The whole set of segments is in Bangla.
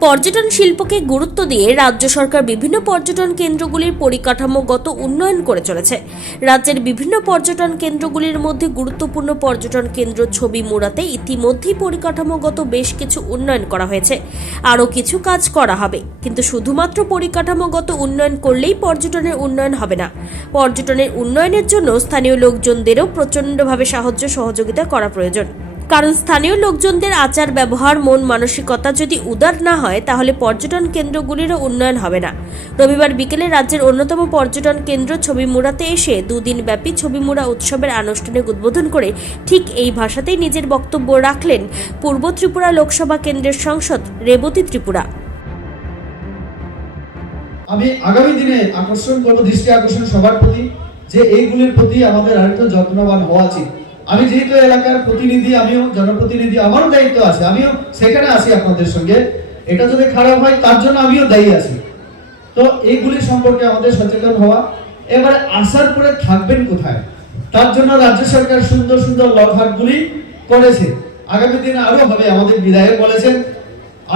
পর্যটন শিল্পকে গুরুত্ব দিয়ে রাজ্য সরকার বিভিন্ন পর্যটন কেন্দ্রগুলির পরিকাঠামোগত উন্নয়ন করে চলেছে। রাজ্যের বিভিন্ন পর্যটন কেন্দ্রগুলির মধ্যে গুরুত্বপূর্ণ পর্যটন কেন্দ্র ছবি মুড়াতে ইতিমধ্যেই পরিকাঠামোগত বেশ কিছু উন্নয়ন করা হয়েছে। আরও কিছু কাজ করা হবে। কিন্তু শুধুমাত্র পরিকাঠামোগত উন্নয়ন করলেই পর্যটনের উন্নয়ন হবে না। পর্যটনের উন্নয়নের জন্য স্থানীয় লোকজনদেরও প্রচণ্ডভাবে সাহায্য সহযোগিতা করা প্রয়োজন। কারণ স্থানীয় লোকজনদের আচার, ব্যবহার, মন মানসিকতা যদি উদার না হয়, তাহলে পর্যটন কেন্দ্রগুলিরও উন্নয়ন হবে না। রবিবার বিকেলে রাজ্যের অন্যতম পর্যটন কেন্দ্র ছবিমুড়াতে এসে দুদিন ব্যাপী ছবিমুড়া উৎসবের আনুষ্ঠানিক উদ্বোধন করে ঠিক এই ভাষাতেই নিজের বক্তব্য রাখলেন পূর্ব ত্রিপুরা লোকসভা কেন্দ্রের সাংসদ রেবতী ত্রিপুরা। আমি আগামী দিনে আকর্ষণ করব, দৃষ্টি আকর্ষণ সবার প্রতি, যে এইগুলির প্রতি আমাদের আরেকটু যত্নবান হওয়া উচিত। আমি যেহেতু এলাকার প্রতিনিধি, আমিও জনপ্রতিনিধি, আমারও দায়িত্ব আছে, আমিও সেখানে আছি আপনাদের সঙ্গে। এটা যদি খারাপ হয়, তার জন্য আমিও দায়ী আছি। তো এইগুলি সম্পর্কে আমাদের সচেতন হওয়া। এবারে আসার পরে থাকবেন কোথায়? তার জন্য রাজ্য সরকার সুন্দর সুন্দর লকহাটগুলি করেছে। আগামী দিনে আরও হবে, আমাদের বিধায়ক বলেছেন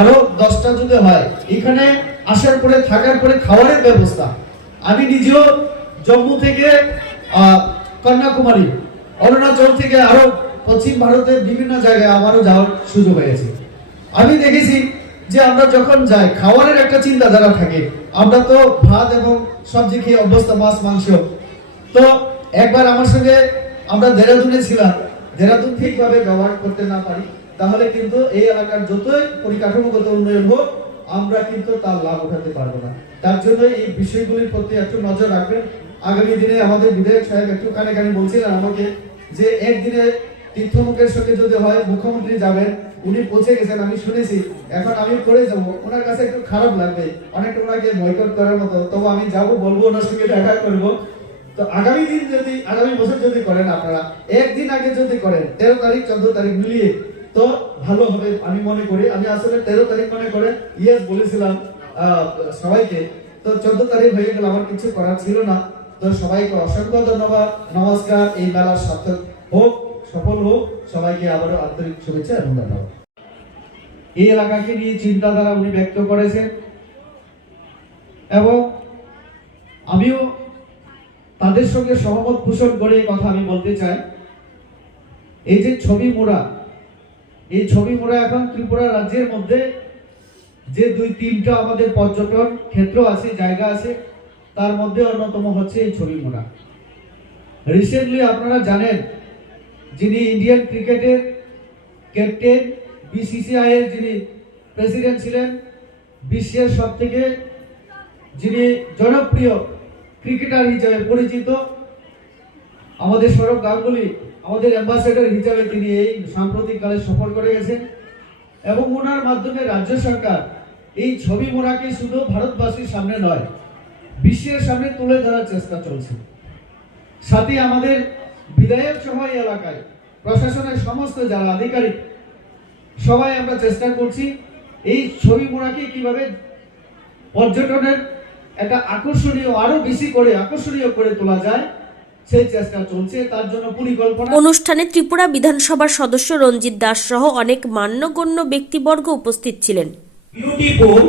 আরও দশটা যদি হয়, এখানে আসার পরে থাকার পরে খাওয়ারের ব্যবস্থা। আমি নিজেও জম্মু থেকে কন্যাকুমারী অরুণাচল থেকে আরও পশ্চিম ভারতের বিভিন্ন জায়গায় আমারও যাওয়ার সুযোগ হয়েছে। আমি দেখেছি যে আমরা যখন যাই, খাওয়ারের একটা চিন্তাধারা থাকে। আমরা তো ভাত এবং সবজি খেয়ে অভ্যস্ত, মাছ, মাংস। তো একবার আমার সঙ্গে আমরা দেরাদুনে ছিলাম। দেরাদুন ঠিকভাবে ব্যবহার করতে না পারি, তাহলে কিন্তু এই এলাকার যতই পরিকাঠামোগত উন্নয়ন হোক, আমরা কিন্তু তার লাভ উঠাতে পারব না। তার জন্য এই বিষয়গুলির প্রতি একটু নজর রাখবেন। আগামী দিনে আমাদের বিধায়ক সাহেব একটু কানে কানে বলছিলেন আমাকে যে একদিনে তীর্থমুখের সঙ্গে যদি হয়, মুখ্যমন্ত্রী যাবেন, উনি পৌঁছে গেছেন, আমি শুনেছি। এখন আমি পড়ে যাব, ওনার কাছে একটু খারাপ লাগবে। অনেকটা ওনাকে বয়কট করার মতো। তবু আমি যাব, বলব ওনার সঙ্গে দেখা করব। তো আগামী দিন যদি, আগামী বছর যদি করেন আপনারা, একদিন আগে যদি করেন, তেরো তারিখ, চোদ্দ তারিখ মিলিয়ে, তো ভালো হবে আমি মনে করি। আমি আসলে তেরো তারিখ মনে করে ইয়েস বলেছিলাম সবাইকে। তো চোদ্দ তারিখ হয়ে গেল, আমার কিছু করার ছিল না। তো সবাইকে অসংখ্য ধন্যবাদ। নমস্কার, এই মেলার সার্থক। হোক, সফল হোক, সবাইকে আবারও আন্তরিক শুভেচ্ছা এবং ধন্যবাদ। এই এলাকাকে নিয়ে চিন্তাধারা উনি ব্যক্ত করেছেন এবং আমিও তাদের সঙ্গে সহমত পোষণ করে কথা আমি বলতে চাই। এই যে ছবি মোড়া, এই ছবি মোড়া এখন ত্রিপুরা রাজ্যের মধ্যে যে দুই তিনটা আমাদের পর্যটন ক্ষেত্র আছে, জায়গা আছে, তার মধ্যে অন্যতম হচ্ছে এই ছবি মোড়া। রিসেন্টলি আপনারা জানেন যিনি ইন্ডিয়ান ক্রিকেটের ক্যাপ্টেন, বিসিসিআই এর যিনি প্রেসিডেন্ট ছিলেন, বিশ্বের সব থেকে যিনি জনপ্রিয় ক্রিকেটার হিসেবে পরিচিত, আমাদের সৌরভ গাঙ্গুলি, আমাদের অ্যাম্বাসেডর হিসাবে তিনি এই সাম্প্রতিককালে সফর করে গেছেন এবং ওনার মাধ্যমে রাজ্য সরকার এই ছবি মোড়াকে শুধু ভারতবাসীর সামনে নয়, বিশ্বের সামনে তুলে ধরার চেষ্টা চলছে। সাথে আমাদের বিধায়ক সহ এই এলাকায় প্রশাসনের সমস্ত যারা আধিকারিক সবাই আমরা চেষ্টা করছি এই ছবি মোড়াকে কীভাবে পর্যটনের একটা আকর্ষণীয় আরও বেশি করে আকর্ষণীয় করে তোলা যায় সেই চেষ্টা চলছে তার জন্য পরিকল্পনা। অনুষ্ঠানে ত্রিপুরা বিধানসভার সদস্য রঞ্জিত দাস সহ অনেক মান্যগণ্য ব্যক্তিবর্গ উপস্থিত ছিলেন। বিউটিফুল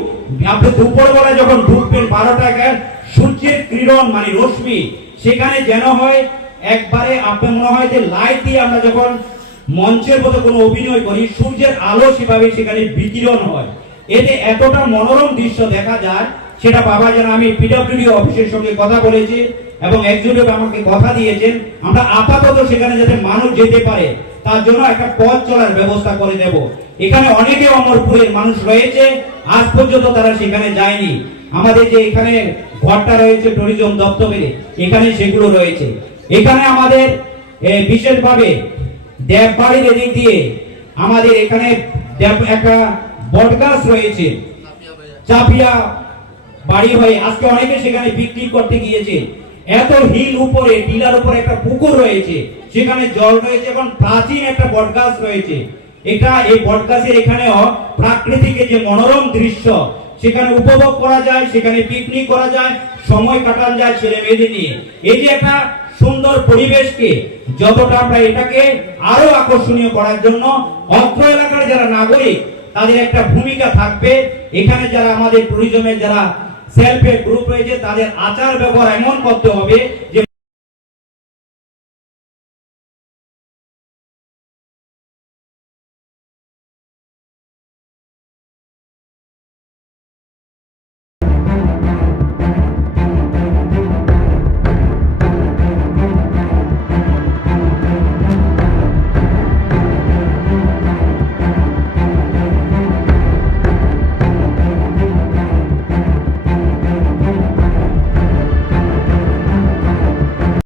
আপনি দুপুরবেলা যখন ঢুকবেন বারোটা সূর্যের কিরণ মানে রশ্মি সেখানে যেন হয় একবারে আপনার মনে হয় যে লাইট দিয়ে আমরা যখন মঞ্চের মতো কোনো অভিনয় করি, সূর্যের আলো সেভাবে সেখানে বিকিরণ হয়। এতে এতটা মনোরম দৃশ্য দেখা যায়, সেটা বাবা যেন আমি পিডব্লিউডি অফিসের সঙ্গে কথা বলেছি এবং একজনের আমাকে কথা দিয়েছেন, আমরা আপাতত সেখানে যাতে মানুষ যেতে পারে, তার জন্য একটা পথ চলার ব্যবস্থা করে দেব। এখানে অনেকে অমরপুরের মানুষ রয়েছে, আজ পর্যন্ত তারা সেখানে যায়নি। আমাদের যে এখানে ঘরটা রয়েছে ট্যুরিজম দপ্তরে, এখানে সেগুলো রয়েছে। এখানে আমাদের বিশেষভাবে দেববাড়ির এদিক দিয়ে আমাদের এখানে একটা বটগাছ রয়েছে। চাপিয়া বাড়ি হয়ে আজকে অনেকে সেখানে বিক্রি করতে গিয়েছে। এত হিল উপরে, টিলার উপরে একটা পুকুর রয়েছে। সেখানে জল রয়েছে এবং প্রাচীন একটা বটগাছ রয়েছে। এটা এই বটগাছের এখানেও প্রাকৃতিক যে মনোরম দৃশ্য, সেখানে উপভোগ করা যায়, সেখানে পিকনিক করা যায়, সময় কাটানো যায় ছেলে মেয়েদের নিয়ে। এই যে একটা সুন্দর পরিবেশকে যতটা আমরা এটাকে আরও আকর্ষণীয় করার জন্য অত্র এলাকার যারা নাগরিক, তাদের একটা ভূমিকা থাকবে। এখানে যারা আমাদের টুরিজমের যারা সেলফ হেল্প গ্রুপ রয়েছে, তাদের আচার ব্যবহার এমন করতে হবে যে